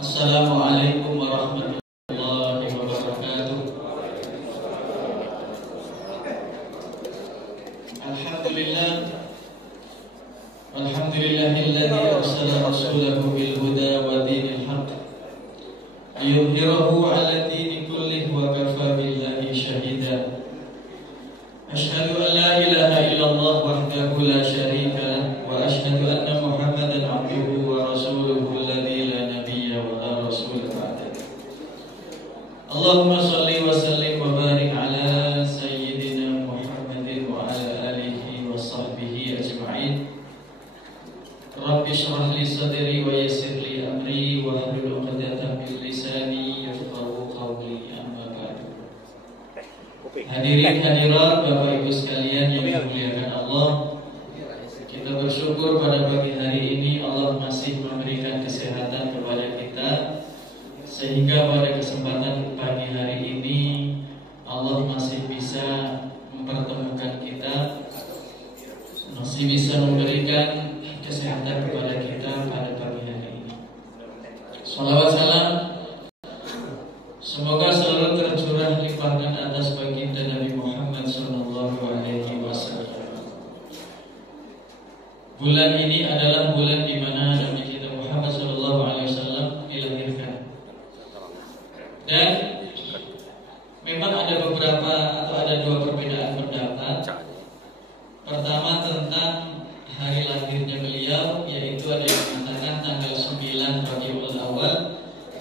Assalamualaikum warahmatullahi wabarakatuh. Alhamdulillah, alhamdulillahilladzi arsala rasulahu bil huda wa dinil haqq liyudhhirahu 'ala dini kullih wa kafa billahi shahida. Asyhadu an la ilaha illallah wahdahu la syarika lah wa asyhadu anna Muhammadan 'abduhu wa rasuluhu alladzi la nabiyya wa la rasula ba'dahu. Allahumma shalli wa sallim wa barik ala sayyidina Muhammadin wa ala alihi wa sahbihi ajma'in. Rabbi shrah li sadri wa yassir li amri wa hlul 'uqdatam min lisani yafqahu qawli. Amma ba'du. Hadirin hadirat Bapak Ibu sekalian yang dimuliakan Allah, kita bersyukur pada pagi hari ini Allah masih memberikan kesehatan kepada kita, sehingga pada kesempatan pagi hari ini Allah masih bisa mempertemukan kita, masih bisa memberikan kesehatan kepada kita pada pagi hari ini. Salawat salam semoga selalu tercurah limpahkan atas baginda Nabi Muhammad sallallahu alaihi wasallam. Bulan ini adalah bulan di mana Nabi kita Muhammad sallallahu alaihi wasallam dilahirkan. Dan memang ada beberapa atau ada dua perbedaan pendapat. Pertama tentang hari lahirnya beliau, yaitu ada yang mengatakan tanggal 9 Rabiul Awal,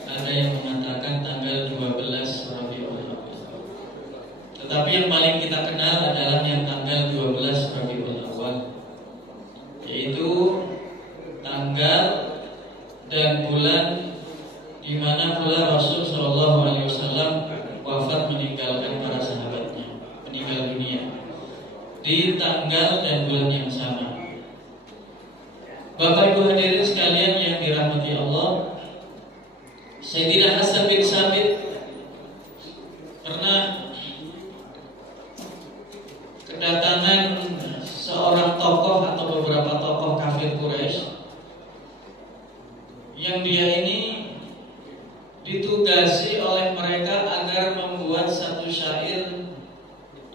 ada yang mengatakan tanggal 12 Rabiul Awal. Tetapi yang paling kita kenal adalah yang tanggal 12 Rabiul Awal, yaitu tanggal dan bulan di mana pula Rasul Shallallahu Alaihi Wasallam wafat meninggalkan para sahabatnya, meninggal dunia di tanggal dan bulan yang sama. Bapak Ibu hadirin sekalian yang dirahmati Allah, Sayyidina Hasan bin Sabit pernah kedatangan seorang tokoh atau beberapa tokoh kafir Quraisy yang dia ini ditugasi oleh mereka agar membuat satu syair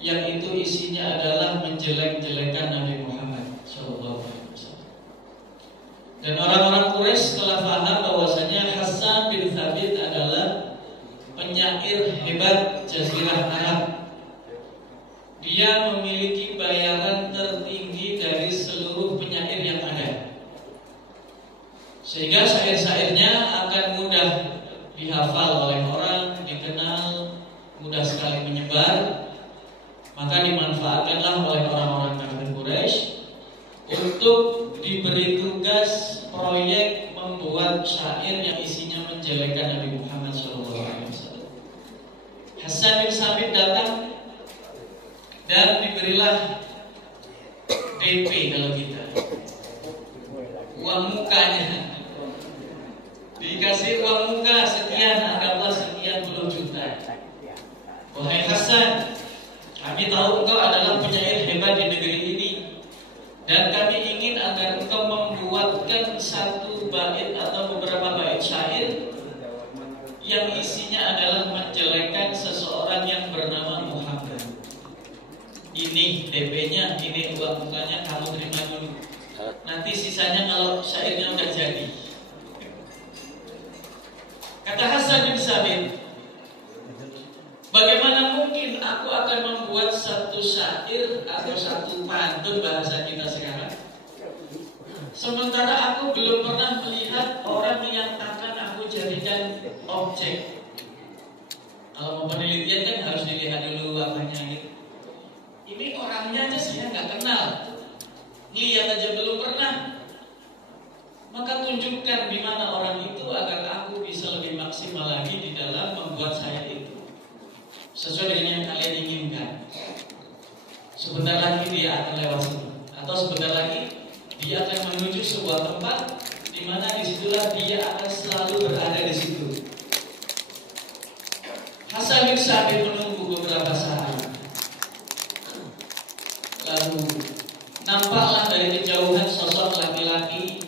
yang itu isinya adalah menjelek-jelekan Nabi Muhammad SAW. Dan orang-orang Quraisy setelah paham bahwasanya Hasan bin Thabit adalah penyair hebat Jazirah Arab, dia memiliki bayaran tertinggi dari seluruh penyair yang ada, sehingga syair-syairnya akan mudah dihafal oleh orang, dikenal, mudah sekali menyebar. Maka dimanfaatkanlah oleh orang-orang kafir Quraisy untuk diberi tugas proyek membuat syair yang isinya menjelekkan Nabi Muhammad SAW. Hasan bin Sabit datang dan diberilah DP, kalau kita uang mukanya, dikasih uang muka sekian, anggaplah sekian puluh juta. Wahai Hasan, kami tahu engkau adalah penyair hebat di negeri ini, dan kami ingin agar engkau membuatkan satu bait atau beberapa bait syair yang isinya adalah menjelekkan seseorang yang bernama Muhammad. Ini DP-nya, ini uang mukanya, kamu terima dulu. Nanti sisanya kalau syairnya udah jadi. Kata Hasan bin Sabit, bagaimana mungkin aku akan membuat satu syair atau satu pantun bahasa kita sekarang, sementara aku belum pernah melihat orang yang akan aku jadikan objek. Kalau mau penelitian kan harus dilihat dulu apanya gitu. Ini orangnya aja saya nggak kenal, lihat aja belum pernah. Maka tunjukkan di mana orang itu agar aku bisa lebih maksimal lagi di dalam membuat syair itu sesuai dengan yang kalian inginkan. Sebentar lagi dia akan lewat sini, atau sebentar lagi dia akan menuju sebuah tempat di mana disitulah dia akan selalu berada di situ. Hasan bin Sabit menunggu beberapa saat, lalu nampaklah dari kejauhan sosok laki-laki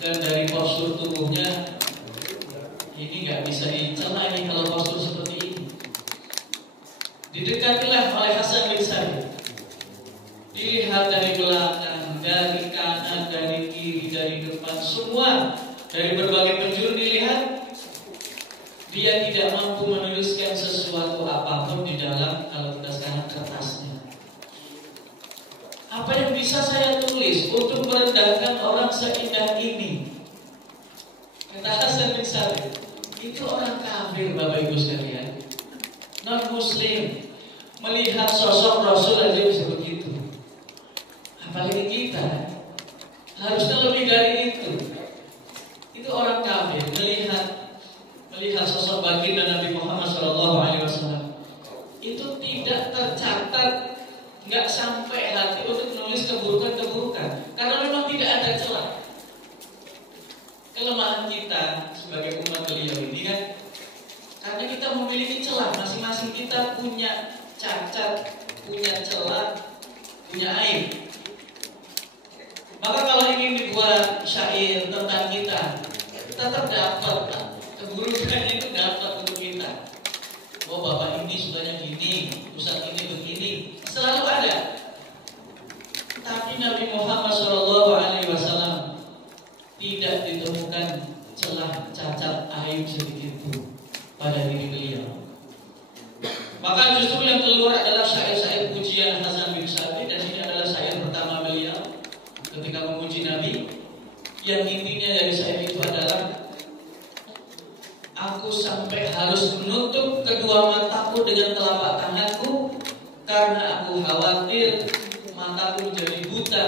dan dari postur tubuhnya ini nggak bisa dicela ini kalau postur seperti ini. Didekatilah oleh Hasan bin Sabit. Dilihat dari belakang, dari kanan, dari kiri, dari depan, semua dari berbagai penjuru dilihat. Dia tidak mampu menuliskan sesuatu apapun di dalam, kalau kita sekarang, kertasnya. Apa yang bisa saya tulis untuk merendahkan orang seindah ini? Kata Hasan bin Sabit, itu orang kafir, Bapak Ibu sekalian, non muslim, melihat sosok Rasul aja bisa begitu. Apalagi kita, harusnya lebih dari itu. Itu orang kafir melihat sosok baginda Nabi Muhammad SAW, itu tidak tercatat, nggak sampai hati untuk menulis keburukan-keburukan, karena memang tidak ada celah. Kelemahan kita sebagai umat beliau ini kan, karena kita memiliki celah, masing-masing kita punya cacat, punya celah, punya aib. Maka kalau ingin dibuat syair tentang kita, tetap dapat keburukannya, itu dapat untuk kita. Oh, bapak ini sukanya gini, ustaz ini begini, selalu ada. Tapi Nabi Muhammad SAW tidak ditemukan celah, cacat, aib sedikit pun pada diri beliau. Maka justru yang keluar adalah syair-syair pujian Hasan bin Sabit, dan ini adalah syair pertama beliau ketika memuji Nabi. Yang intinya dari syair itu adalah, aku sampai harus menutup kedua mataku dengan telapak tanganku karena aku khawatir mataku menjadi buta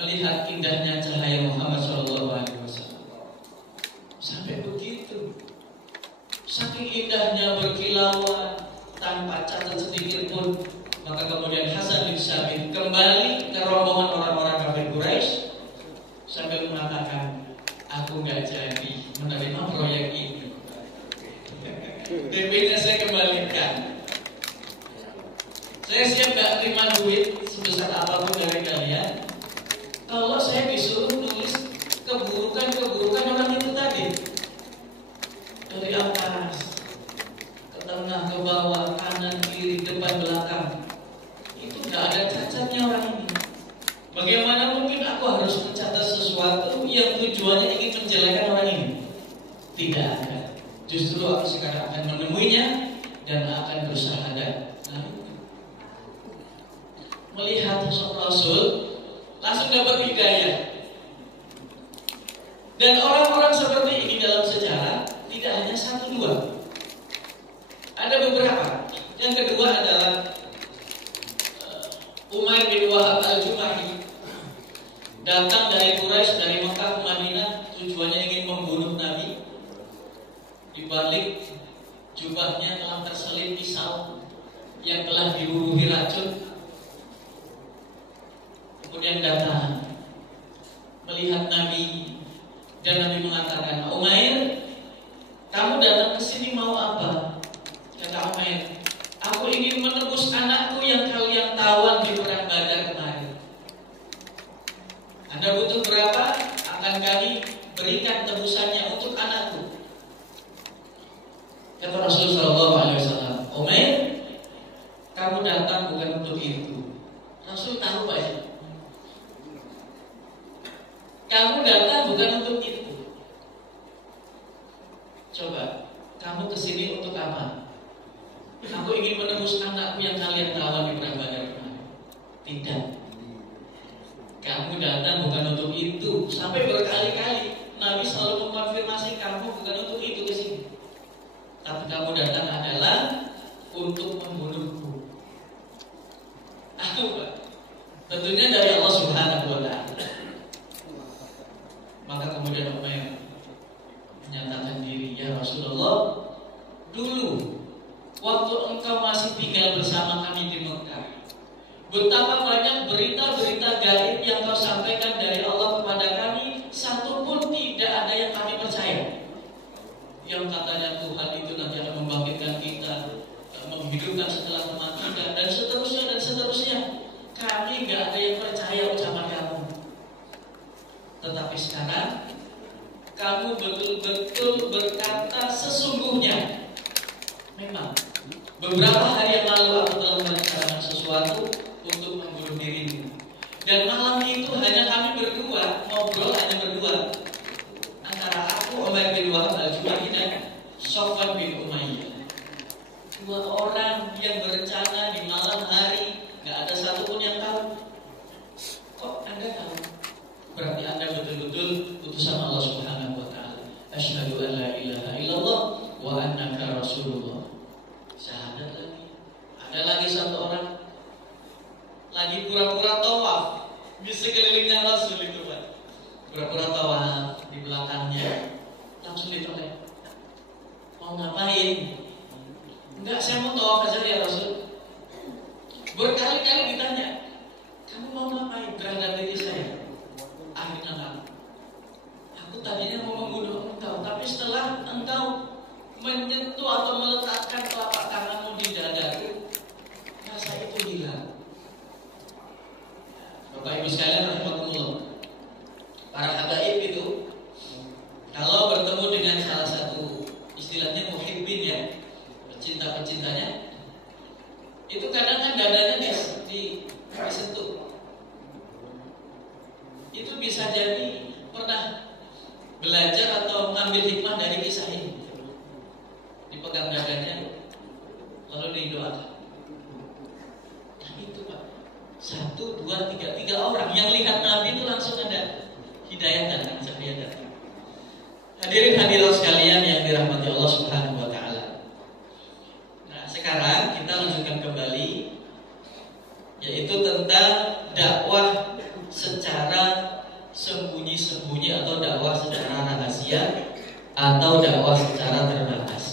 melihat indahnya cahaya Muhammad SAW. Sampai begitu, saking indahnya, berkilauan, tanpa cacat sedikit pun. Maka kemudian Hasan bin Sabit kembali ke rombongan orang-orang kafir Quraisy sambil mengatakan, aku nggak jadi menerima proyek ini. DP-nya saya kembalikan. Saya siap nggak terima duit sebesar apapun dari kalian kalau saya disuruh nulis keburukan orang itu tadi, dari atas ke tengah, ke bawah, kanan, kiri, depan, belakang. Itu nggak ada cacatnya orang ini. Bagaimana mungkin aku harus mencatat sesuatu yang tujuannya ingin menjelekan orang ini? Tidak ada. Justru aku sekarang akan menemuinya dan akan bersyahadat. Nah, melihat sosok Rasul langsung dapat hidayah. Dan orang-orang seperti ini dalam sejarah tidak hanya satu dua, ada beberapa. Yang kedua adalah Umair bin Wahab al-Jumahi, datang dari Quraisy, dari Mekah ke Madinah, tujuannya ingin membunuh Nabi. Di balik jubahnya telah terselip pisau yang telah dibubuhi racun. Kemudian datang melihat Nabi, dan Nabi mengatakan, Umair, kamu datang ke sini mau apa? Kata Umair, aku ingin menebus anakku yang kalian tawan di perang Badar kemarin. Anda butuh berapa? Akan kami berikan tebusannya untuk anakku. Kata Rasulullah SAW, Umair, kamu datang bukan untuk itu. Rasul tahu Pak ya? Kamu datang bukan untuk itu. Coba, kamu kesini untuk apa? Aku ingin menebus anakku yang kalian tawan di perang Badar kemarin. Tidak. Kamu datang bukan untuk itu. Sampai berkali-kali Nabi selalu mengkonfirmasi, kamu bukan untuk itu kesini. Tapi kamu datang adalah untuk membunuhku. Apa? Tentunya dari Allah Subhanahu wa Ta'ala. Maka kemudian Umair menyatakan diri, ya Rasulullah, dulu waktu engkau masih tinggal bersama kami di Mekah, betapa banyak berita-berita gaib yang kau sampaikan dari Allah kepada kami, satu pun tidak ada yang kami percaya. Yang katanya Tuhan itu nanti akan membangkitkan kita, menghidupkan setelah kematian, dan seterusnya dan seterusnya. Kami nggak ada yang percaya ucapan kamu. Tetapi sekarang kamu betul-betul berkata sesungguhnya. Memang beberapa hari yang lalu aku telah merencanakan sesuatu untuk membunuh dirimu. Dan malam itu hanya kami berdua, ngobrol hanya berdua, antara aku, Umair bin Wahab al-Jumahi dan Sofwan bin Umayyah. Dua orang yang berencana di malam hari, gak ada satupun yang tahu. Kok Anda tahu? Berarti Anda betul-betul utusan Allah Subhanahu wa Ta'ala. Asyhadu an la ilaha illallah wa annaka Rasulullah. Syahadat lagi. Ada lagi satu orang lagi pura-pura tawaf di sekelilingnya Rasul itu, Pak. Pura-pura tawaf di belakangnya. Langsung ditolak. Mau ngapain? Enggak, saya mau tawaf aja ya Rasul. Berkali-kali ditanya, kamu mau ngapain terhadap diri saya? Akhirnya enggak. Aku tadinya mau membunuh engkau, tapi setelah engkau menyentuh atau meletakkan telapak tanganmu di dadaku, rasa itu hilang. Bapak Ibu sekalian rahimakumullah, para habaib itu kalau bertemu dengan salah satu istilahnya muhibbin ya, pecinta-pecintanya, itu kadang kan dadanya disentuh. Itu bisa jadi pernah belajar atau mengambil hikmah dari kisah ini. Dipegang dadanya lalu didoakan. Nah itu Pak, 1, 2, 3 orang yang lihat Nabi itu langsung ada hidayah dan cahaya datang. Hadirin hadirat sekalian yang dirahmati Allah Subhanahu wa Ta'ala. Nah sekarang kita lanjutkan kembali, yaitu tentang dakwah secara sembunyi-sembunyi atau dakwah secara rahasia atau dakwah secara terbatas.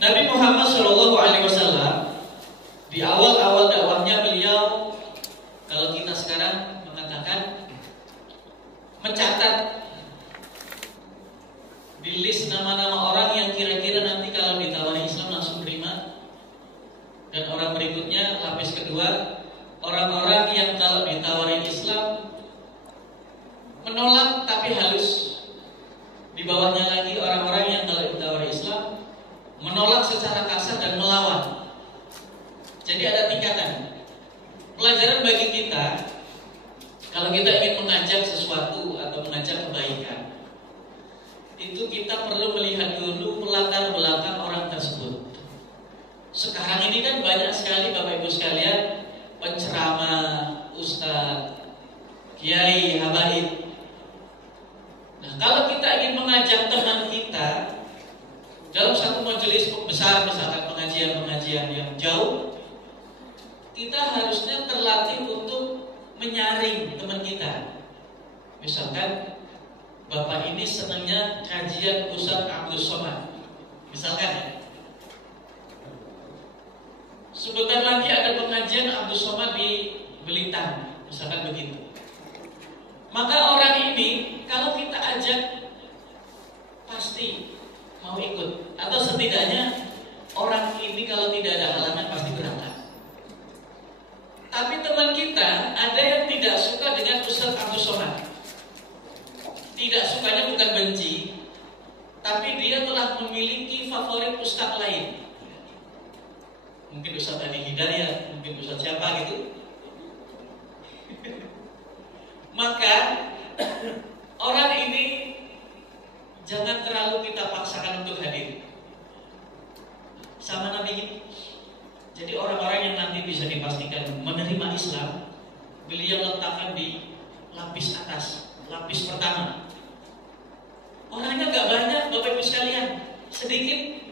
Nabi Muhammad SAW di awal-awal dakwahnya beliau, kalau kita sekarang mengatakan, mencatat di list nama-nama orang yang kira-kira nanti kalau ditawari Islam langsung terima. Dan orang berikutnya, lapis kedua, orang-orang yang kalau ditawari Islam menolak tapi halus. Di bawahnya lagi orang-orang yang kalau ditawari Islam menolak secara kasar dan melawan. Jadi ada tingkatan. Pelajaran bagi kita, kalau kita ingin mengajak sesuatu atau mengajak kebaikan, itu kita perlu melihat dulu latar belakang orang tersebut. Sekarang ini kan banyak sekali Bapak Ibu sekalian penceramah, ustaz, kiai, habaib. Nah, kalau kita ingin mengajak teman kita dalam satu majelis besar, misalkan pengajian-pengajian yang jauh, kita harusnya terlatih untuk menyaring teman kita. Misalkan Bapak ini senangnya kajian Ustaz Abdul Somad, misalkan. Sebentar lagi ada pengajian Abdul Somad di Belitung, misalkan begitu. Maka orang ini kalau kita ajak pasti mau ikut, atau setidaknya orang ini kalau tidak ada halangan pasti berangkat. Tapi teman kita ada yang tidak suka dengan Ustaz Abdul Somad. Tidak sukanya bukan benci, tapi dia telah memiliki favorit ustaz lain. Mungkin Ustaz Ani Hidayat, mungkin Ustaz siapa gitu. Maka orang ini jangan terlalu kita paksakan untuk hadir. Sama Nabi. Jadi orang-orang yang nanti bisa dipastikan menerima Islam, beliau letakkan di lapis atas, lapis pertama. Orangnya gak banyak Bapak Ibu sekalian, sedikit.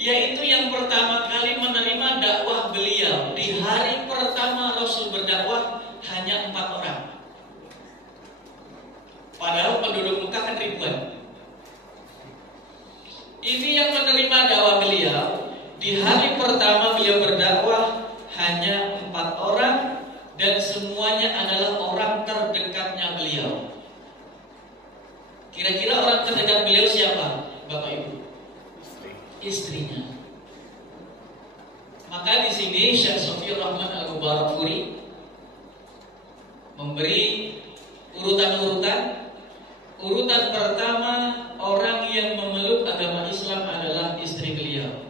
Yaitu yang pertama kali menerima dakwah beliau. Di hari pertama Rasul berdakwah hanya 4 orang. Padahal penduduk Mekah kan ribuan. Ini yang menerima dakwah beliau. Di hari pertama beliau berdakwah hanya 4 orang, dan semuanya adalah orang terdekatnya beliau. Kira-kira orang terdekat beliau siapa, Bapak Ibu? Istrinya. Maka di sini Syekh Sofiyur Rahman Al-Mubarakfuri memberi urutan-urutan urutan pertama orang yang memeluk agama Islam adalah istri beliau,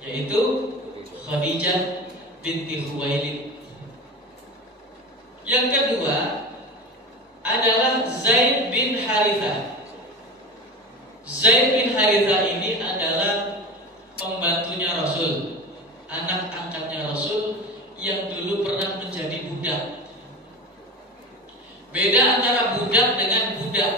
yaitu Khadijah binti Khuwailid. Yang kedua adalah Zaid bin Harithah. Zaid bin Harithah ini adalah pembantunya Rasul, anak angkatnya Rasul yang dulu pernah menjadi budak. Beda antara budak dengan budak.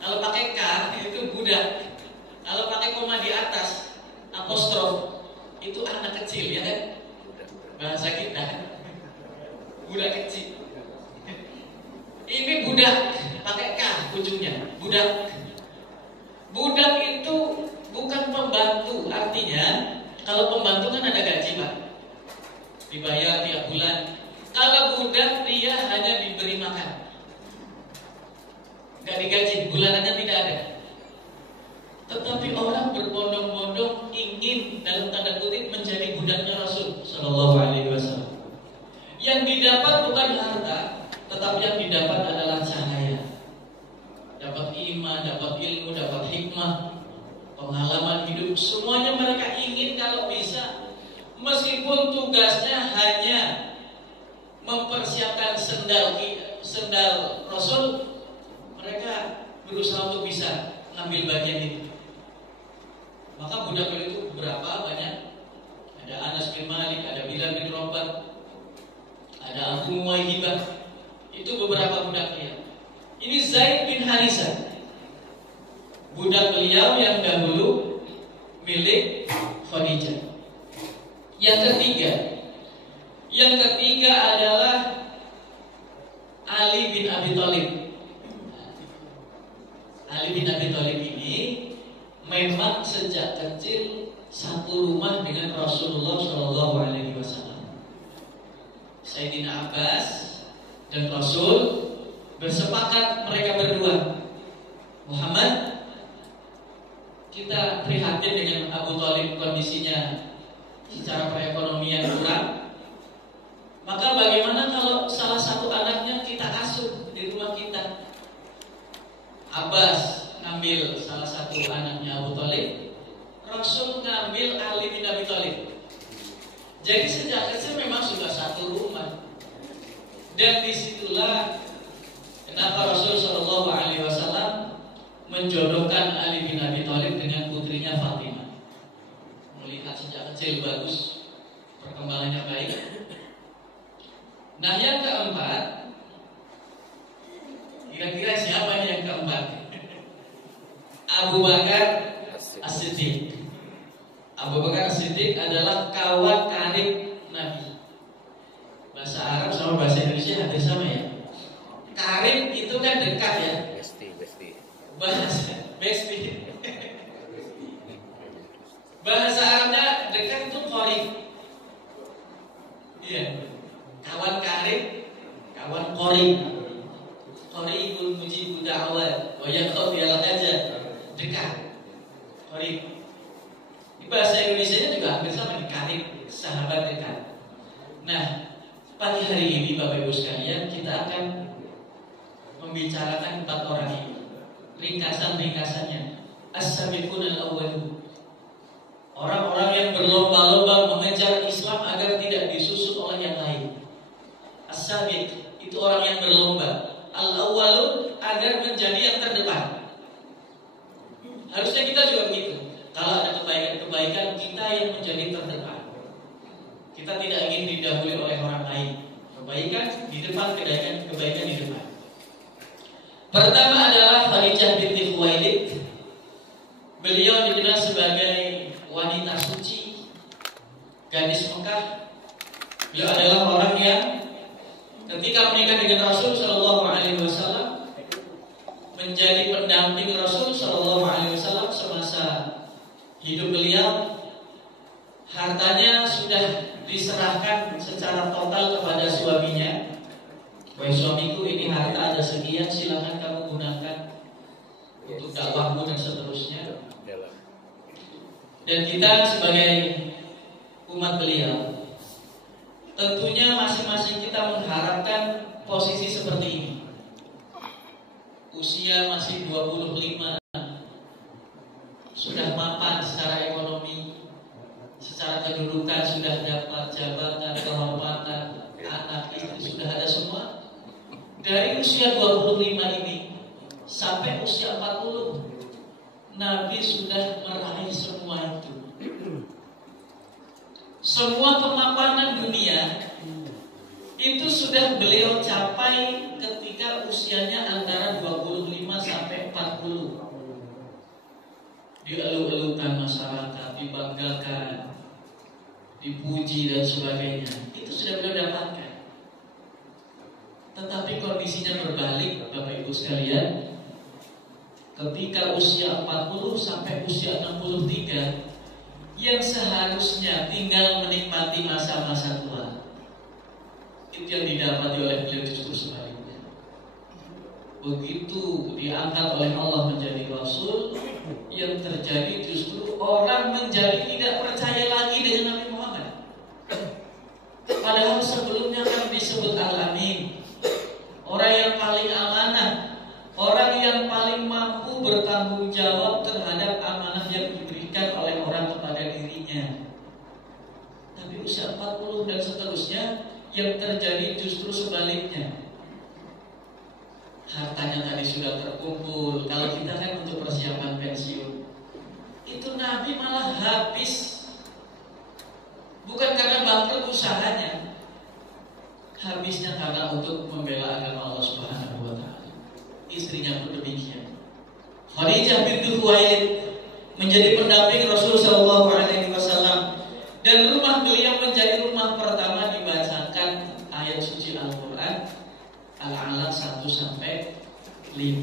Kalau pakai K itu budak. Kalau pakai koma di atas apostrof itu anak kecil, ya kan? Bahasa kita budak kecil. Ini budak pakai K ujungnya, budak. Budak itu bukan pembantu, artinya kalau pembantu kan ada gaji, Pak, dibayar tiap bulan. Kalau budak dia hanya diberi makan, nggak digaji, bulanannya tidak ada. Tetapi orang berbondong-bondong ingin dalam tanda kutip menjadi budaknya Rasul Shallallahu Alaihi Wasallam. Yang didapat bukan harta, tetapi yang didapat adalah cahaya. Dapat iman, dapat ilmu, dapat hikmah, pengalaman hidup. Semuanya mereka ingin kalau bisa, meskipun tugasnya hanya mempersiapkan sendal Rasul, mereka berusaha untuk bisa mengambil bagian itu. Maka budak itu berapa banyak? Ada Anas bin Malik, ada Bilal bin Rabah, ada Abu Muwaihibah. Itu beberapa budak dia. Ini Zaid bin Harithah, budak beliau yang dahulu milik Khadijah. Yang ketiga adalah Ali bin Abi Thalib. Ali bin Abi Thalib ini memang sejak kecil satu rumah dengan Rasulullah Shallallahu Alaihi Wasallam. Sayyidina Abbas dan Rasul bersepakat, mereka berdua, Muhammad, kita prihatin dengan Abu Thalib, kondisinya secara perekonomian kurang. Maka bagaimana kalau salah satu anaknya kita asuh di rumah kita? Abbas ngambil salah satu anaknya Abu Thalib, Rasul ngambil Ali bin Abi Thalib. Jadi sejak kecil memang sudah satu rumah. Dan disitulah kenapa Rasul Shallallahu Alaihi Wasallam menjodohkan Ali bin Abi Thalib dengan putrinya Fatimah. Melihat sejak kecil bagus, perkembangannya baik. Nah, yang keempat, kira-kira siapa yang keempat? Abu Bakar As-Siddiq. Abu Bakar As-Siddiq adalah kawan karib Nabi. Bahasa Arab sama bahasa Indonesia hampir sama, ya. Karib itu kan dekat, ya. Besti. Bahasa Arabnya dekat itu qarib. Iya. Kawan karib, kawan qarib. Qaribul mujibud da'wat wa yaqab yalah aja. Dekat. Qarib. Di bahasa Indonesia juga hampir sama, di karib, sahabat dekat. Nah, pagi hari ini Bapak Ibu sekalian, kita akan membicarakan 4 orang ini. Ringkasan-ringkasannya. As-sabiqun al-awwalun. Orang-orang yang berlomba-lomba mengejar Islam agar tidak disusul oleh yang lain. As-sabiq itu orang yang berlomba. Al-awwalun agar menjadi yang terdepan. Harusnya kita juga begitu. Kalau ada kebaikan-kebaikan, kita yang menjadi terdepan. Kita tidak ingin didahului oleh orang lain. Kebaikan di depan, kebaikan di depan. Pertama adalah Khadijah binti Khuwailid. Beliau dikenal sebagai wanita suci, gadis Mekah. Beliau adalah orang yang ketika menikah dengan Rasul Shallallahu Alaihi Wasallam menjadi pendamping Rasul Shallallahu Alaihi Wasallam semasa hidup beliau. Hartanya sudah diserahkan secara total kepada suaminya. Wahai suamiku, ini harta ada sekian, silakan kamu gunakan untuk dakwahmu dan seterusnya. Dan kita sebagai umat beliau, tentunya masing-masing kita mengharapkan posisi seperti ini. usia masih 25, sudah mapan secara ekonomi, secara kedudukan sudah dapat jabatan, kehormatan, anak istri sudah ada semua. Dari usia 25 ini sampai usia 40, Nabi sudah meraih semua itu. Semua kemapanan dunia itu sudah beliau capai ketika usianya antara 25 sampai 40. Dielu-elukan masyarakat, dibanggakan, dipuji dan sebagainya. Itu sudah beliau dapatkan. Tetapi kondisinya berbalik, Bapak Ibu sekalian. Ketika usia 40 sampai usia 63, yang seharusnya tinggal menikmati masa-masa tua, itu yang didapati oleh beliau justru sebaliknya. Begitu diangkat oleh Allah menjadi Rasul, yang terjadi justru orang menjadi tidak percaya lagi dengan Nabi Muhammad. Padahal sebelumnya kan disebut Al-Amin, orang yang paling amanah, orang yang paling mampu bertanggung jawab terhadap amanah yang diberikan oleh orang kepada dirinya. Tapi usia 40 dan seterusnya, yang terjadi justru sebaliknya. Hartanya tadi sudah terkumpul. Kalau kita kan untuk persiapan pensiun, itu Nabi malah habis. Bukan karena bangkrut usahanya, habisnya karena untuk membela agama Allah Subhanahu wa Ta'ala. Istrinya pun demikian. Khadijah binti Khuwailid menjadi pendamping Rasul sallallahu alaihi wasallam, dan rumah beliau menjadi rumah pertama dibacakan ayat suci Al-Qur'an Al-Alaq 1 sampai 5.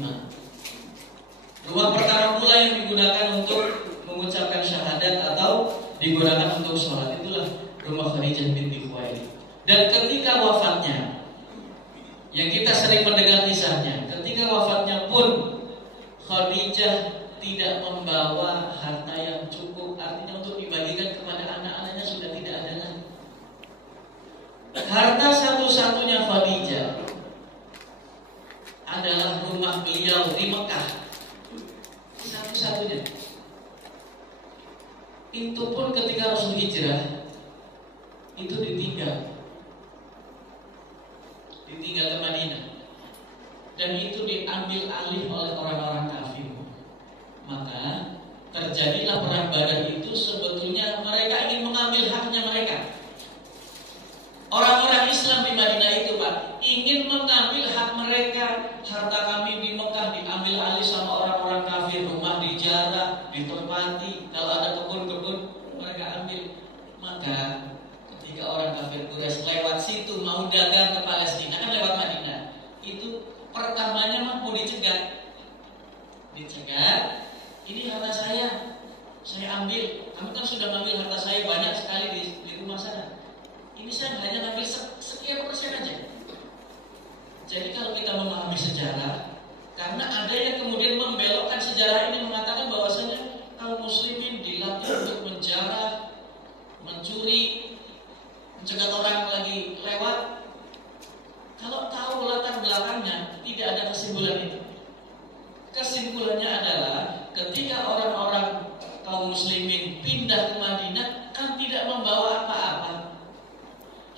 Rumah pertama pula yang digunakan untuk mengucapkan syahadat atau digunakan untuk sholat, itulah rumah Khadijah binti Khuwailid. Dan ketika wafatnya, yang kita sering mendengar kisahnya, ketika wafatnya pun Khadijah tidak membawa harta yang cukup, artinya untuk dibagikan kepada anak-anaknya sudah tidak ada lagi. Harta satu-satunya Khadijah adalah rumah beliau di Mekah, satu-satunya. Itu pun ketika Rasul hijrah, itu ditinggal ke Madinah, dan itu diambil alih oleh orang-orang kafir. Maka terjadilah perang Badar. Itu sebetulnya mereka ingin mengambil haknya mereka. Orang-orang Islam di Madinah itu, Pak, ingin mengambil hak mereka. Harta kami di Mekah diambil alih sama orang-orang kafir. Rumah dijarah, ditempati. Kalau ada kebun-kebun mereka ambil. Maka ketika orang kafir Quraisy lewat situ mau dagang ke Palestina, kan lewat Madinah, itu pertamanya mau dicegat. Ini harta saya ambil. Kamu kan sudah ngambil harta saya banyak sekali di rumah sana. Ini saya hanya ngambil sekian persen aja. Jadi kalau kita memahami sejarah, karena ada yang kemudian membelokkan sejarah ini, mengatakan bahwasanya kaum muslimin dilatih untuk menjarah, mencuri, mencegat orang lagi lewat. Kalau tahu latar belakangnya, tidak ada kesimpulan itu. Kesimpulannya adalah ketika orang-orang kaum muslimin pindah ke Madinah, kan tidak membawa apa-apa,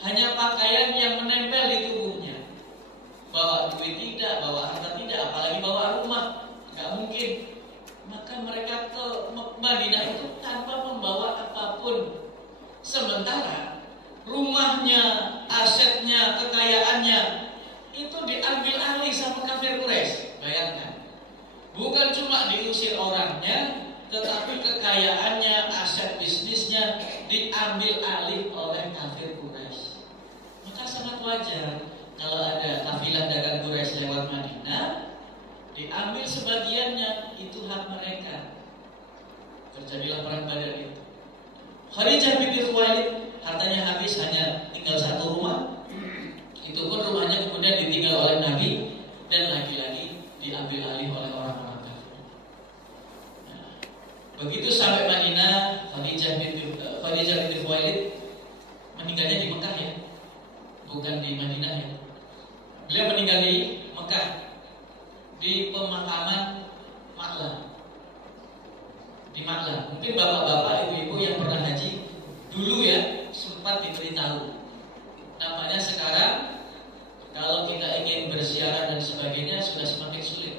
hanya pakaian yang menempel di tubuhnya. Bawa duit tidak, bawa harta tidak, apalagi bawa rumah, nggak mungkin. Maka mereka ke Madinah itu tanpa membawa apapun. Sementara rumahnya, asetnya, kekayaannya itu diambil alih sama kafir Quraisy. Bayangkan, bukan cuma diusir orangnya, tetapi kekayaannya, aset bisnisnya diambil alih oleh kafir Quraisy. Maka sangat wajar kalau ada kafilah dagang Quraisy lewat Madinah, diambil sebagiannya, itu hak mereka. Terjadilah perang Badar itu. Khadijah binti Khuwailid hartanya habis, hanya tinggal satu rumah. Itu pun rumahnya kemudian ditinggal oleh Nabi, dan lagi-lagi diambil alih oleh orang-orang kafir. Nah, begitu sampai Madinah, Khadijah binti Khuwailid meninggalnya di Mekah ya, bukan di Madinah ya. Beliau meninggal di Mekah. di pemakaman Maklah. Di Maklah. Mungkin bapak-bapak, ibu-ibu yang pernah haji dulu ya sempat diberitahu. Nampaknya sekarang kalau kita ingin berziarah dan sebagainya sudah semakin sulit.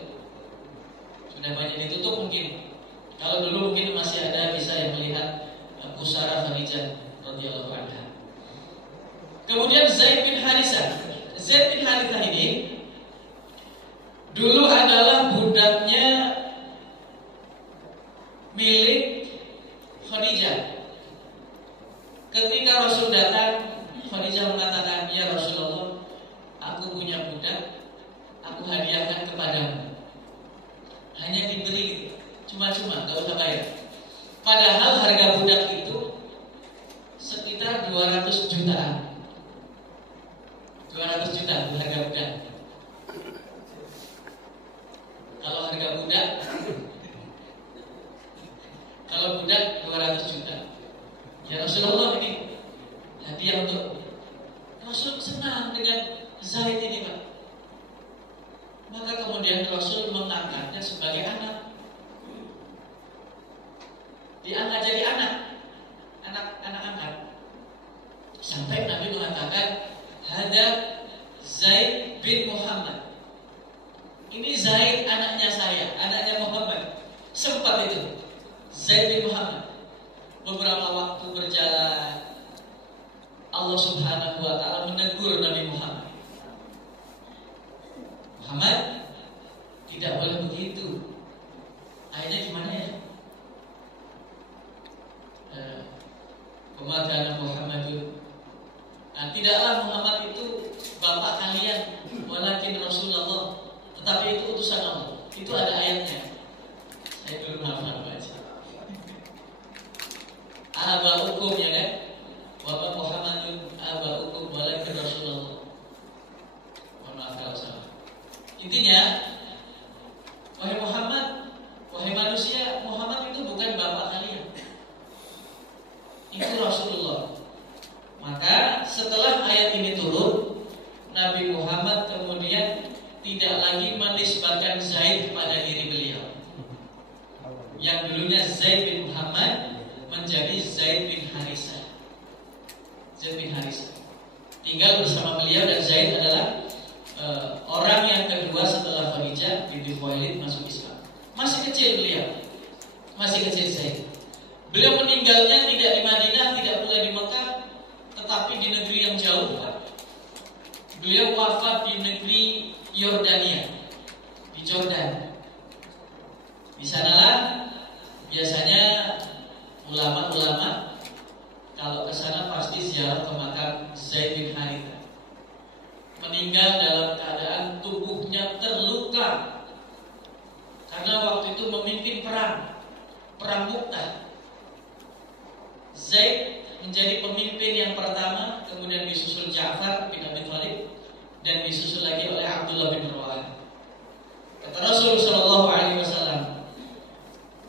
Sudah banyak ditutup mungkin. Kalau dulu mungkin masih ada bisa yang melihat pusara Khadijah radhiyallahu anha. Kemudian Zaid bin Harithah. Zaid bin Harithah ini dulu adalah budaknya milik Khadijah. Ketika Rasul datang, Khadijah mengatakan, "Ya Rasulullah, aku punya budak, aku hadiahkan kepadamu." Hanya diberi cuma-cuma, gak usah bayar. Padahal harga budak itu sekitar 200 jutaan. 200 juta harga budak. Kalau harga budak, kalau budak 200 juta. Ya Rasulullah, ini hadiah untuk Rasul. Senang dengan Zaid ini, Pak. Maka kemudian Rasul mengangkatnya sebagai anak. Diangkat jadi anak angkat. Sampai Nabi mengatakan, "Hada Zaid bin Muhammad." Ini Zaid anaknya saya, anaknya Muhammad. Sempat itu Zaid bin Muhammad. Beberapa waktu berjalan, Allah Subhanahu wa ta'ala menegur Nabi Muhammad. Muhammad, tidak boleh begitu. Ayatnya gimana ya? Pemakanan Muhammadun. Nah, tidaklah Muhammad itu bapak kalian, walakin Rasulullah, tetapi itu utusan Allah. Itu ada ayatnya. Saya belum hafal baca. Abaukum ya kan? Wa Muhammadun abaukum walakin Rasulullah. Mohon maaf kalau salah. Intinya, wahai Muhammad, wahai manusia, Muhammad itu bukan bapak kalian. Itu Rasulullah. Maka setelah ayat ini turun, Nabi Muhammad kemudian tidak lagi menisbatkan Zaid kepada diri beliau. Yang dulunya Zaid bin Muhammad menjadi Zaid bin Harithah. Zaid bin Harithah tinggal bersama beliau, dan Zaid adalah orang yang kedua setelah Khadijah binti Khuwailid masuk Islam. Masih kecil beliau, masih kecil Zaid. Beliau meninggalnya tidak di Madinah, tidak pula di Mekah, tetapi di negeri yang jauh, Pak. Beliau wafat di negeri Yordania, di Jordan. Di sanalah biasanya ulama-ulama kalau ke sana pasti ziarah ke makam Zaid bin Harithah. Meninggal dalam keadaan tubuhnya terluka karena waktu itu memimpin perang Mu'tah. Zaid menjadi pemimpin yang pertama, kemudian disusul Ja'far bin Abi Thalib, dan disusul lagi oleh Abdullah bin Rawahah. Kata Rasulullah SAW,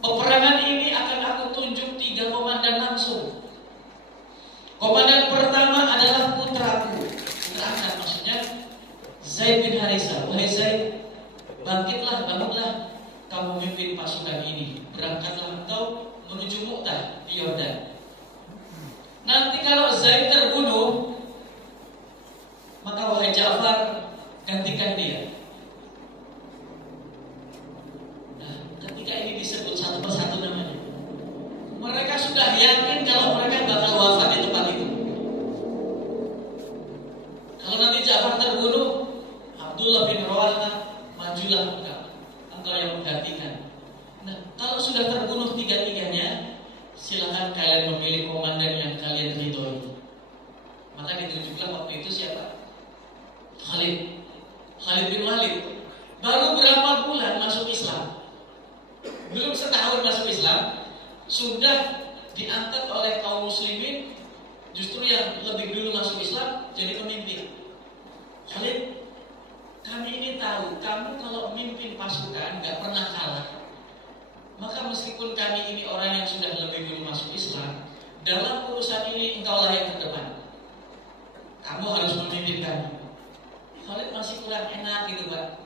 peperangan ini akan aku tunjuk 3 komandan langsung. Komandan pertama adalah putraku, putra angkat, maksudnya Zaid bin Harithah. Wahai Zaid, bangkitlah, bangunlah, kamu memimpin pasukan ini. Berangkatlah engkau menuju Mu'tah di Yordan. Nanti kalau Zaid terbunuh, maka wahai Ja'far, gantikan dia. Nah, ketika ini disebut satu persatu namanya, mereka sudah yakin kalau mereka bakal wafat di tempat itu. Kalau nanti Ja'far terbunuh, Abdullah bin Rawahah, majulah engkau yang menggantikan. Nah, kalau sudah terbunuh 3-tiganya, silakan kalian memilih komandan yang kalian ridhoi. Maka ditunjuklah waktu itu siapa? Khalid bin Walid. Baru berapa bulan masuk Islam, belum setahun masuk Islam, sudah diangkat oleh kaum muslimin. Justru yang lebih dulu masuk Islam jadi pemimpin. Khalid, kami ini tahu kamu kalau memimpin pasukan gak pernah kalah. Maka meskipun kami ini orang yang sudah lebih dulu masuk Islam, dalam urusan ini engkaulah yang terdepan. Kamu harus memimpin kami. Khalid masih kurang enak gitu, Pak.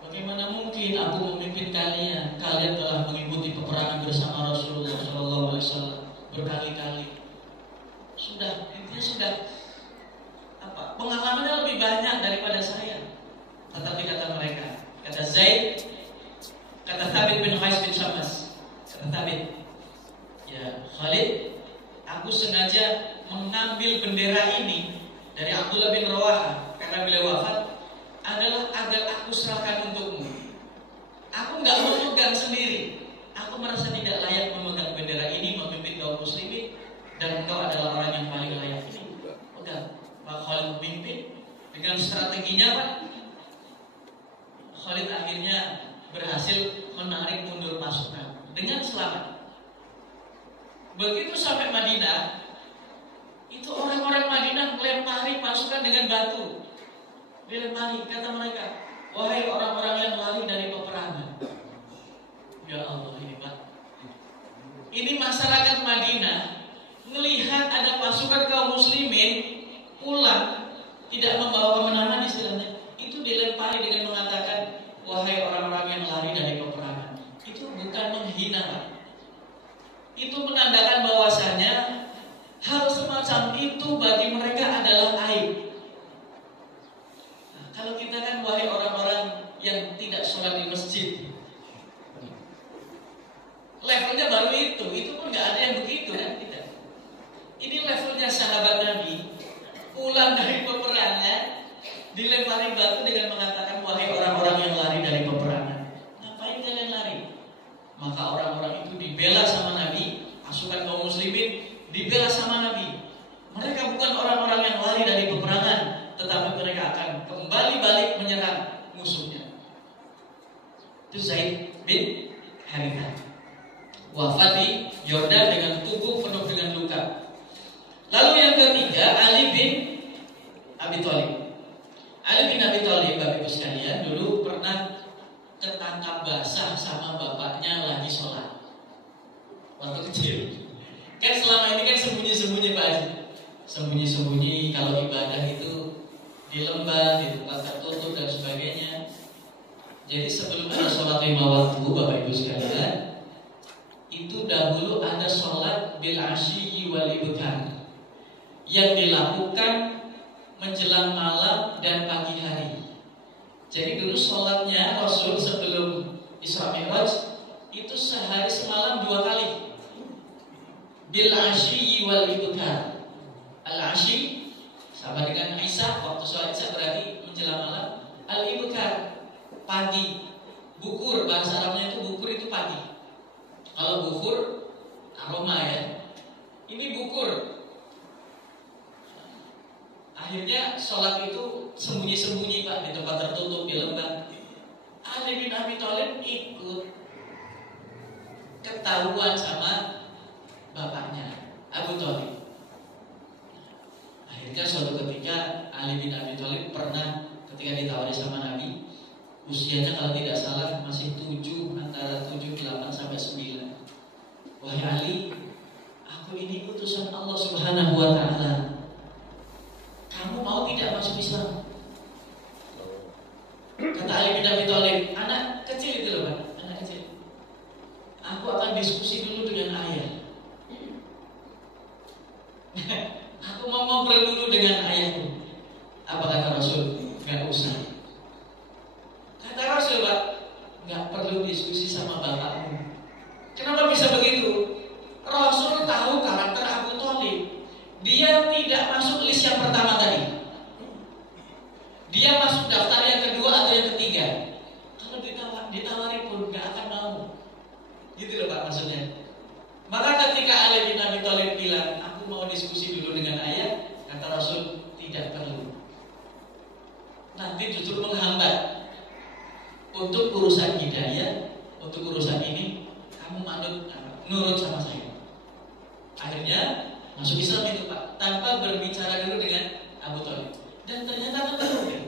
Bagaimana memimpin kalian. Kalian telah mengikuti peperangan bersama Rasulullah SAW berkali-kali. Intinya pengalamannya lebih banyak daripada saya. Tetapi kata mereka, kata Zaid, kata Thabit bin Qais bin Syammas, kata Thabit, ya Khalid, aku sengaja mengambil bendera ini dari Abdullah bin Rawaha karena beliau wafat adalah agar aku serahkan untukmu. Aku nggak mau memegang sendiri. Aku merasa tidak layak memegang bendera ini, memimpin kaum muslimin, dan engkau adalah orang yang paling layak ini. Pegang. Pak Khalid memimpin dengan strateginya, Pak. Khalid akhirnya berhasil menarik mundur pasukan dengan selamat. Begitu sampai Madinah, itu orang-orang Madinah melempari pasukan dengan batu. Dilempari, kata mereka, wahai orang-orang yang lari dari peperangan. Ya Allah, ini Pak. Ini masyarakat Madinah melihat ada pasukan kaum muslimin pulang tidak membawa kemenangan istilahnya. Itu dilempari dengan mengatakan, wahai orang-orang yang lari dari peperangan. Itu bukan menghina, Pak. Itu menandakan bahwasanya hal semacam itu bagi mereka adalah aib. Nah, kalau kita kan wahai orang-orang yang tidak sholat di masjid, levelnya baru itu pun nggak ada yang begitu kan kita. Ini levelnya sahabat Nabi pulang dari peperangan dilempari batu dengan mengatakan wahai orang-orang yang lari dari peperangan. Ngapain kalian lari? Maka orang-orang itu dibela sama Nabi, pasukan kaum muslimin dibela sama Nabi. Mereka bukan orang-orang yang lari dari peperangan, tetapi mereka akan kembali balik menyerang musuhnya. Itu Zaid bin Harithah, wafat di Yordan dengan tubuh penuh dengan luka. Lalu yang ketiga, Ali bin Abi Thalib. Ali bin Abi Thalib, Bapak Ibu sekalian, dulu pernah ketangkap basah sama bapaknya lagi sholat waktu kecil. Kan selama ini kan sembunyi-sembunyi Pak Haji. Sembunyi-sembunyi kalau ibadah itu di lembah, di tempat tertutup dan sebagainya. Jadi sebelum ada sholat 5 waktu, Bapak Ibu sekalian, itu dahulu ada sholat bil asyi wal ibkar yang dilakukan menjelang malam dan pagi hari. Jadi dulu sholatnya Rasul sebelum Isra Mi'raj itu sehari semalam 2 kali. Bil asyi wal ibkar. Al asyi sama dengan Isya, waktu sholat Isya berarti menjelang malam. Al ibkar pagi. Bukur, bahasa Arabnya itu bukur itu pagi. Kalau bukur aroma ya. Ini bukur. Akhirnya sholat itu sembunyi-sembunyi Pak, di tempat tertutup di lembah. Ali bin Abi Thalib ikut, ketahuan sama bapaknya Abu Thalib. Akhirnya suatu ketika Ali bin Abi Thalib pernah ketika ditawari sama Nabi, usianya kalau tidak salah masih 7, antara 7, 8 sampai 9. Wahai Ali, aku ini utusan Allah Subhanahu wa ta'ala. Kamu mau tidak masuk Islam? Kata Ali bin Abi Thalib, anak kecil itu loh Pak, anak kecil. Aku akan diskusi dulu dengan ayah. Aku mau ngobrol dulu dengan ayahku. Apa kata Rasul? Gak usah. Kata Rasul, Pak, gak perlu diskusi sama bapakmu. Kenapa bisa begitu? Rasul tahu karakter Abu Thalib. Dia tidak masuk list yang pertama tadi. Dia masuk daftar yang kedua atau yang ketiga. Kalau ditawari pun gak akan mau. Gitu loh Pak maksudnya. Maka ketika Ali bin Abi Thalib bilang, aku mau diskusi dulu dengan ayah, kata Rasul, tidak perlu. Nanti justru menghambat. Untuk urusan hidayah, untuk urusan ini, kamu nurut sama saya. Akhirnya masuk Islam itu Pak, tanpa berbicara dulu dengan Abu Thalib. Dan ternyata betul.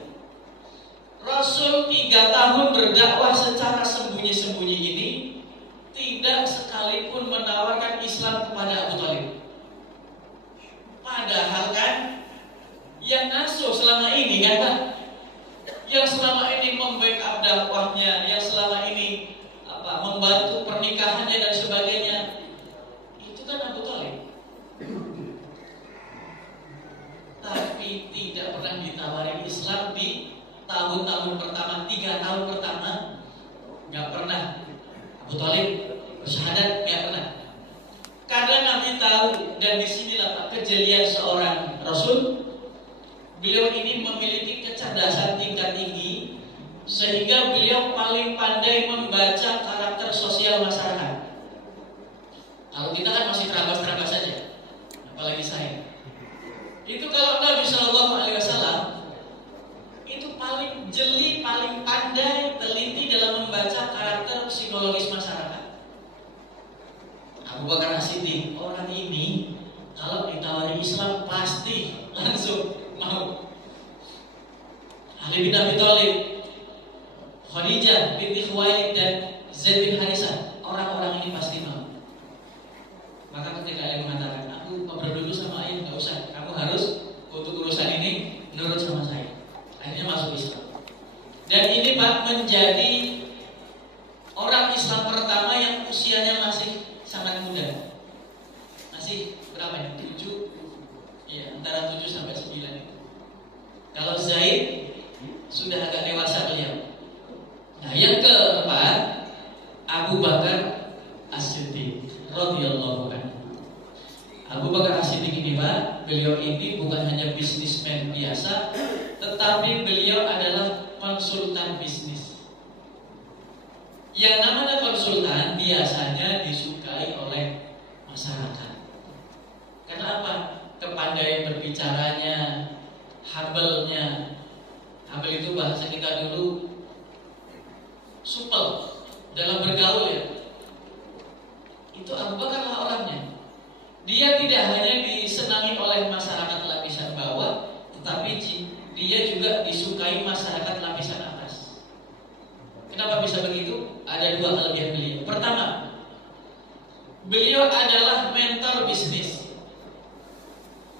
Rasul 3 tahun berdakwah secara sembunyi-sembunyi ini, tidak sekalipun menawarkan Islam kepada Abu Thalib. Padahal kan yang ngasuh selama ini kan Pak, yang selama ini membackup dakwahnya, yang selama ini membantu pernikahannya dan sebagainya. Itu kan Abu Thalib. Tapi tidak pernah ditawari Islam di tahun-tahun pertama, 3 tahun pertama, nggak pernah Abu Thalib bersyahadat, nggak pernah. Karena Nabi tahu, dan disinilah Pak kejelian seorang Rasul. Beliau ini memiliki kecerdasan tingkat tinggi, sehingga beliau paling pandai membaca karakter sosial masyarakat. Kalau kita kan masih terabas-terabas saja, apalagi saya. Itu kalau Nabi Shallallahu Alaihi Wasallam itu paling jeli, paling pandai, teliti dalam membaca karakter psikologis masyarakat. Abu Bakar As-Siddiq, orang ini kalau ditawari Islam pasti langsung mau. Ali bin Abi Thalib, Khadijah binti Khuwailid dan Zaid bin Harisah, orang-orang ini pasti mau. Maka ketika ayah mengatakan, aku ngobrol dulu sama ayah, nggak usah, kamu harus untuk urusan ini menurut sama saya. Akhirnya masuk Islam. Dan ini Pak menjadi orang Islam pertama yang usianya masih sangat muda. Masih berapa ya? 7? Ya, antara 7 sampai 9. Kalau Zaid sudah agak dewasa beliau. Nah, yang keempat, Abu Bakar As-Siddiq radhiyallahu anhu. Abu Bakar As-Siddiq ini Pak, beliau ini bukan hanya bisnismen biasa, tetapi beliau adalah konsultan bisnis. Yang namanya konsultan biasanya disukai oleh masyarakat. Kenapa? Kepandaian berbicaranya, habelnya. Habel itu bahasa kita dulu supel dalam bergaul ya. Itu Abu Bakar lah orangnya. Dia tidak hanya disenangi oleh masyarakat lapisan bawah, tetapi dia juga disukai masyarakat lapisan atas. Kenapa bisa begitu? Ada 2 kelebihan beliau. Pertama, beliau adalah mentor bisnis,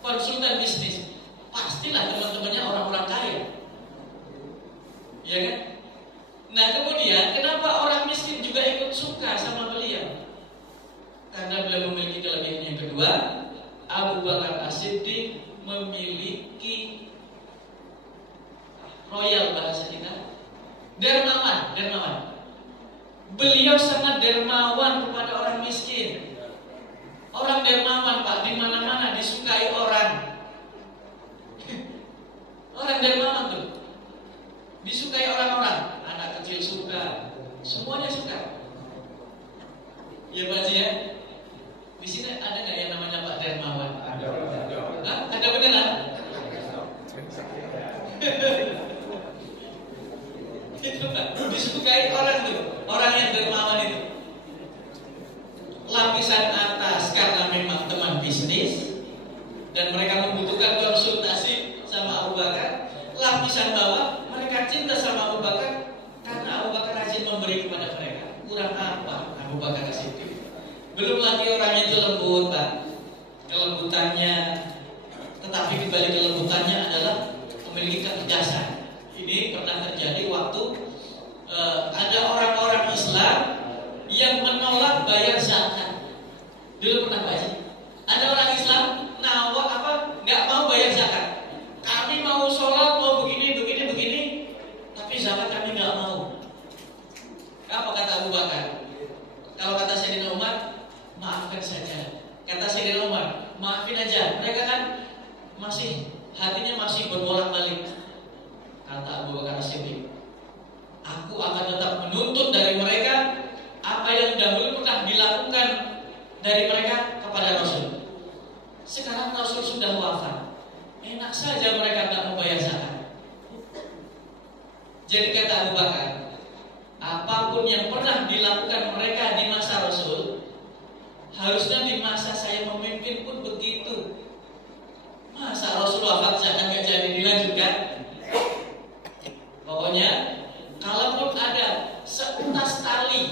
konsultan bisnis. Pastilah teman-temannya orang-orang kaya, ya kan? Nah kemudian kenapa orang miskin juga ikut suka sama beliau? Karena beliau memiliki kelebihan yang kedua. Abu Bakar As-Siddiq memiliki royal bahasa kita, dermawan. Beliau sangat dermawan kepada orang miskin. Orang dermawan Pak, di mana-mana disukai orang. Orang dermawan tuh disukai orang-orang. Anak kecil suka, semuanya suka. Ya Pak Haji ya. Di sini ada nggak yang namanya Pak Dermawan? Ada. Hah? Ada beneran? Itu Pak, disukai orang tuh, orang yang dermawan itu. Lapisan atas karena memang teman bisnis dan mereka membutuhkan konsultasi sama Abu Bakar. Lapisan bawah mereka cinta sama Abu Bakar karena Abu Bakar rajin memberi kepada mereka. Kurang apa Abu Bakar As-Siddiq? Belum lagi orangnya itu lembut Pak, kelembutannya. Tetapi kembali kelembutannya adalah memiliki ketegasan. Ini pernah terjadi waktu ada orang-orang Islam yang menolak bayar zakat. Dulu pernah Pak, ada orang Islam nggak mau bayar zakat. Kami mau sholat, mau begini, tapi zakat kami nggak mau. Apa kata Abu Bakar? Kalau kata Sayyidina Umar, maafkan saja. Kata Sayyidina Umar, maafin aja. Mereka kan hatinya masih berbolak-balik. Kata Abu Bakar As-Siddiq, aku akan tetap menuntut dari mereka apa yang dahulu pernah dilakukan dari mereka kepada Rasul. Sekarang Rasul sudah wafat, enak saja mereka tak membayar zakat. Jadi kata Abu Bakar, apapun yang pernah dilakukan mereka di masa Rasul, harusnya di masa saya memimpin pun begitu. Masa Rasul wafat zakat gak jadi dilanjutkan? Pokoknya kalaupun ada seutas tali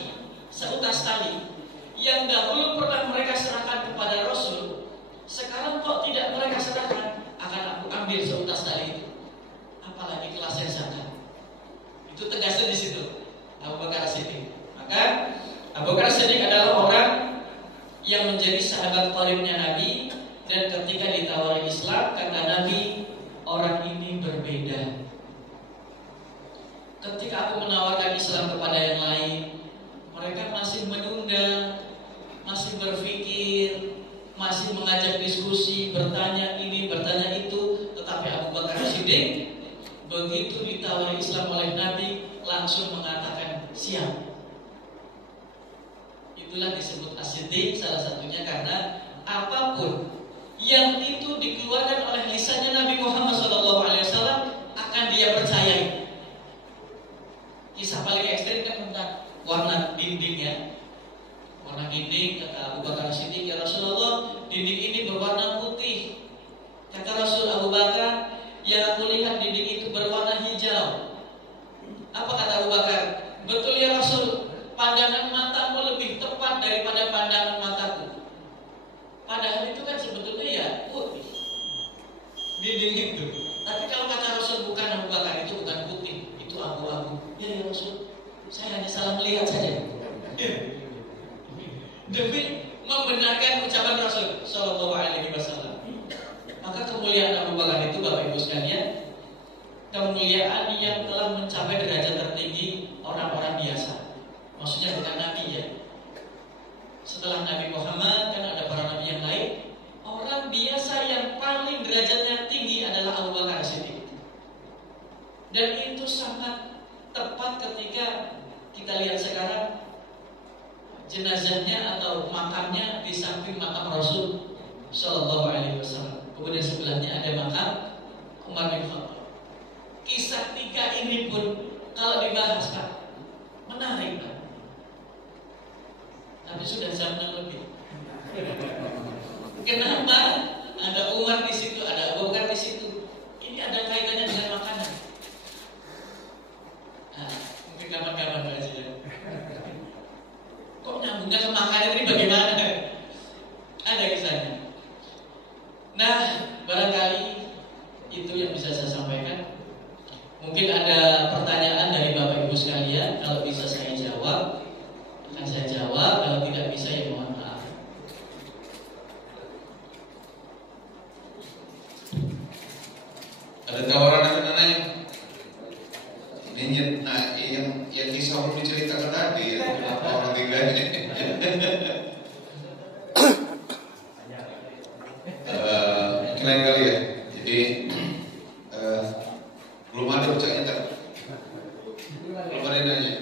yang dahulu pernah mereka serahkan kepada Rasul, sekarang kok tidak mereka serahkan, akan aku ambil seutas tali itu. Apalagi kelasnya zakat. Itu tegasnya di situ Abu Bakar As-Siddiq. Maka Abu Islam kepada yang lain, mereka masih menunda, masih berpikir, masih mengajak diskusi, bertanya ini, bertanya itu. Tetapi Abu Bakar Siddiq begitu ditawari Islam oleh Nabi, langsung mengatakan siap. Itulah disebut as-siddiq, salah satunya karena apapun yang itu dikeluarkan oleh lisannya Nabi Muhammad SAW akan dia percayai. Kisah paling ekstrim kan tentang warna dinding ya. Warna dinding, kata Abu Bakar Siddiq, ya Rasulullah, dinding ini berwarna putih. Kata Rasul, Abu Bakar, yang aku lihat dinding itu berwarna hijau. Apa kata Abu Bakar? Betul ya Rasul, pandangan matamu lebih tepat daripada pandangan mataku. Padahal itu kan sebetulnya ya putih dinding itu. Tapi kalau kata Rasul bukan Abu Bakar, itu bukan putih, itu abu-abu. Ya Rasul, saya hanya salah melihat saja. Demi membenarkan ucapan Rasul Sallallahu Alaihi Wasallam. Maka kemuliaan Abu Bakar itu, Bapak Ibu sekalian, kemuliaan yang telah mencapai derajat tertinggi orang-orang biasa. Maksudnya bukan Nabi ya. Setelah Nabi Muhammad kan ada para Nabi yang lain. Orang biasa yang paling derajatnya tinggi adalah Abu Bakar Siddiq. Dan itu sangat tepat ketika kita lihat sekarang jenazahnya atau makamnya di samping makam Rasul Sallallahu Alaihi Wasallam. Kemudian sebelahnya ada makam Umar bin Khattab. Kisah tiga ini pun kalau dibahas Pak, menarik Pak. Tapi sudah jam 6 lebih. Kenapa ada Umar di situ, ada Abu Bakar di situ? Ini ada kaitannya dengan makanan. Nah, mungkin kapan-kapan Pak Haji. Kok nyambungnya ke makanan ini bagaimana? Ada kisahnya. Nah, barangkali itu yang bisa saya sampaikan. Mungkin ada pertanyaan dari Bapak Ibu sekalian. Kalau bisa saya jawab, akan saya jawab. Kalau tidak bisa ya mohon maaf. Ada tawaran anak-anak ini, nah yang kisah orang diceritakan tadi ya, kenapa orang tiga ini? Mungkin lain kali ya. Jadi belum ada ucapnya tak? Belum ada yang nanya.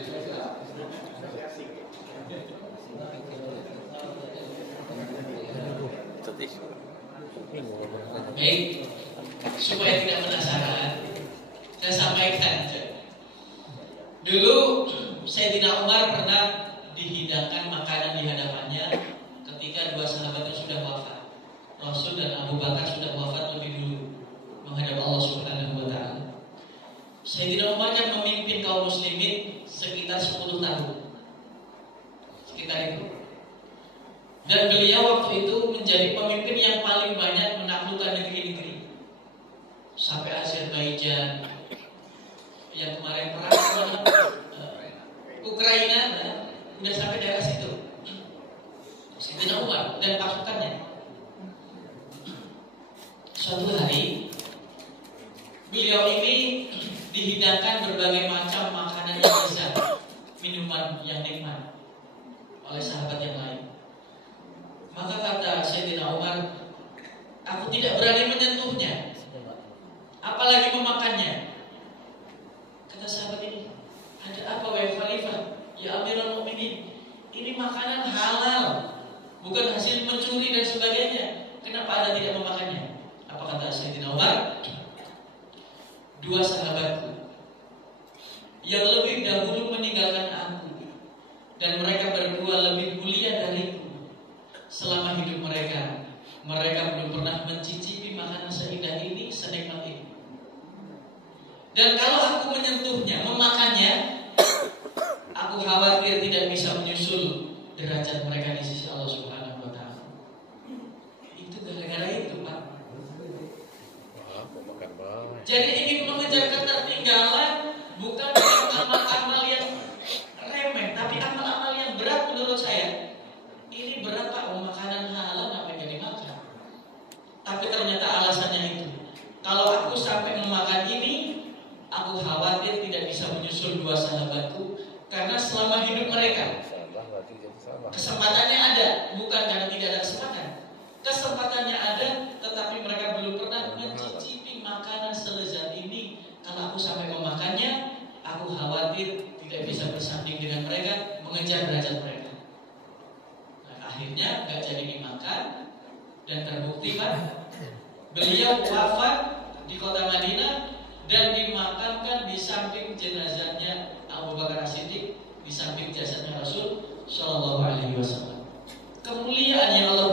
Baik, supaya tidak penasaran, saya sampaikan. Dulu Sayyidina Umar pernah dihidangkan makanan di hadapannya ketika dua sahabatnya sudah wafat. Rasul dan Abu Bakar sudah wafat lebih dulu menghadap Allah Subhanahu wa taala. Sayyidina Umar kan memimpin kaum muslimin sekitar 10 tahun. Sekitar itu. Dan beliau waktu itu menjadi pemimpin yang paling banyak menaklukkan negeri-negeri. Sampai Azerbaijan, yang kemarin perang Ukraina, udah sampai daerah situ. Sayyidina Umar dan pasukannya. Suatu hari beliau ini dihidangkan berbagai macam makanan yang lezat, minuman yang nikmat oleh sahabat yang lain. Maka kata Sayyidina Umar, aku tidak berani menyentuhnya, apalagi memakannya. Kata sahabat ini, ada apa wahai khalifah? Ya Amirul Mukminin, ini makanan halal, bukan hasil mencuri dan sebagainya. Kenapa Anda tidak memakannya? Apa kata Sayyidina Umar? Dua sahabatku yang lebih dahulu meninggalkan aku, dan mereka berdua lebih mulia dariku. Selama hidup mereka belum pernah mencicipi makanan seindah ini, senikmat ini. Dan kalau aku menyentuhnya, memakannya, aku khawatir tidak bisa menyusul derajat mereka di sisi Allah Subhanahu wa taala. Itu gara-gara itu, Pak. Jadi ingin mengejar ketertinggalan bukan dengan amal-amal yang remeh, tapi amal-amal yang berat menurut saya. Ini berat Pak, makanan halal apa yang dimakan. Tapi ternyata alasannya itu. Kalau aku sampai memakan ini, aku khawatir tidak bisa menyusul dua sahabatku selama hidup mereka. Kesempatannya ada, bukan karena tidak ada kesempatan. Kesempatannya ada, tetapi mereka belum pernah mencicipi makanan selezat ini. Kalau aku sampai memakannya, aku khawatir tidak bisa bersanding dengan mereka, mengejar derajat mereka. Nah, akhirnya gak jadi dimakan. Dan terbukti kan, beliau wafat di kota Madinah dan dimakamkan di samping jenazahnya Abu Bakar As-Siddiq, di samping jasadnya Rasul Shallallahu Alaihi Wasallam. Kemuliaan yang Allah